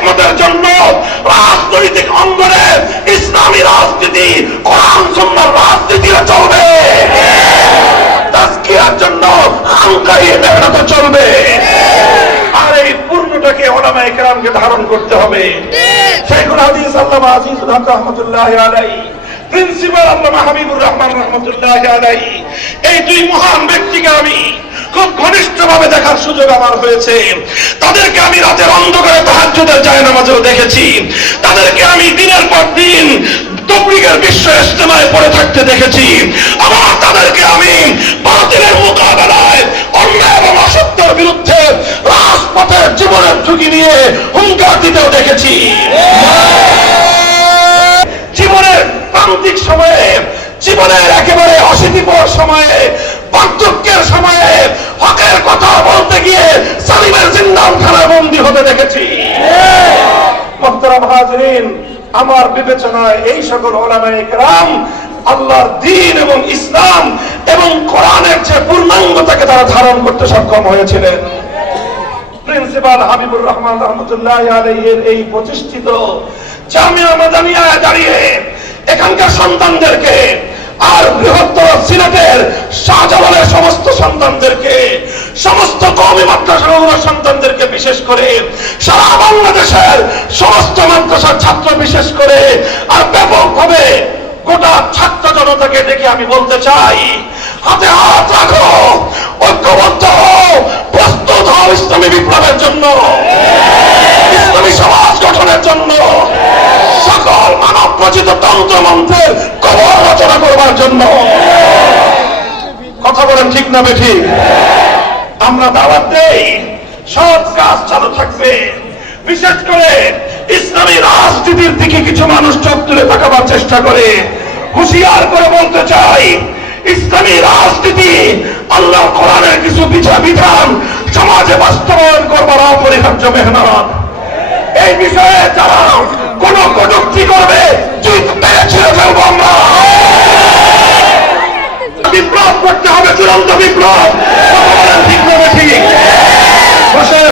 খেদমতের জন্য রাজনৈতিক অঙ্গনে ইসলামী রাজনীতি, কোরআন সুন্নাহর রাজনীতিও চলবে। তাজকিয়ার জন্য আনকারী মেহনত চলবে। আর এই পূর্ণটাকে উলামায়ে কেরামকে ধারণ করতে হবে। শেখুল হাদিস আল্লামা আজিজুল হক রাহমাতুল্লাহি আলাইহি, প্রিন্সিপাল আল্লামা হাবিবুর রহমান রাহমাতুল্লাহি আলাইহি, এই দুই মহান ব্যক্তিকে আমি খুব ঘনিষ্ঠভাবে দেখার সুযোগ আমার হয়েছে। তাদেরকে আমি রাতের অন্ধকারে তাহাজ্জুদের জায়নামাজেও দেখেছি। তাদেরকে আমি দিনের পর দিন তবলিগের বিশ্ব ইজতেমায় পড়ে থাকতে দেখেছি। আবার তাদেরকে আমি বাতিলের মোকাবেলায়, অন্যায় এবং অসত্যের বিরুদ্ধে রাজপথের জীবনের ঝুঁকি নিয়ে হুঙ্কার দিতেও দেখেছি। জীবনের প্রান্তিক সময়ে, জীবনের একেবারে অশীতিপর সময়ে, বার্ধক্যের সময়ে হকের কথা বলতে গিয়ে সালিমের জিন্দাখানায় বন্দী হতে দেখেছি। মুহতারাম হাজিরিন, আমার বিবেচনায় এই সকল উলামায়ে কেরাম আল্লাহর দ্বীন এবং ইসলাম এবং কোরআনের যে পূর্ণাঙ্গতাকে তারা ধারণ করতে সক্ষম হয়েছিলেন। প্রিন্সিপাল হাবিবুর রহমান রাহমাতুল্লাহি আলাইহির এই প্রতিষ্ঠিত জামিয়া মাদানিয়ায় দাঁড়িয়ে এখানকার সন্তানদেরকে, আর বৃহত্তর সিলেটের শাহজালালের সমস্ত সন্তানদেরকে, সমস্ত কওমি মাদ্রাসাগুলোর সন্তানদেরকে, বিশেষ করে সারা বাংলাদেশের সমস্ত মাদ্রাসার ছাত্র বিশেষ করে, আর ব্যাপকভাবে গোটা ছাত্র জনতাকে ডেকে আমি বলতে চাই, হাতে হাত রাখো, ঐক্যবদ্ধ হও, প্রস্তুত হও ইসলামী বিপ্লবের জন্য, ইসলামী সমাজ গঠনের জন্য, সকল মানব রচিত তন্ত্রমন্ত্রের কবর রচনা করবার জন্য। কথা বলেন ঠিক না বেঠিক? আমরা দাওয়াত দেই, সৎ কাজ চালু থাকবে। বিশেষ করে ইসলামী রাজনীতির দিকে কিছু মানুষ চোখ তুলে তাকাবার চেষ্টা করে। হুঁশিয়ার করে বলতে চাই, ইসলামী রাজনীতি আল্লাহ কোরআনের কিছু বিধান সমাজে বাস্তবায়ন করবার অপরিহার্য মেহনত। এই বিষয়ে যারা কোন কটূক্তি করবে, ছেড়ে ফেলবো আমরা। বিপ্লব করতে হবে, চূড়ান্ত বিপ্লব।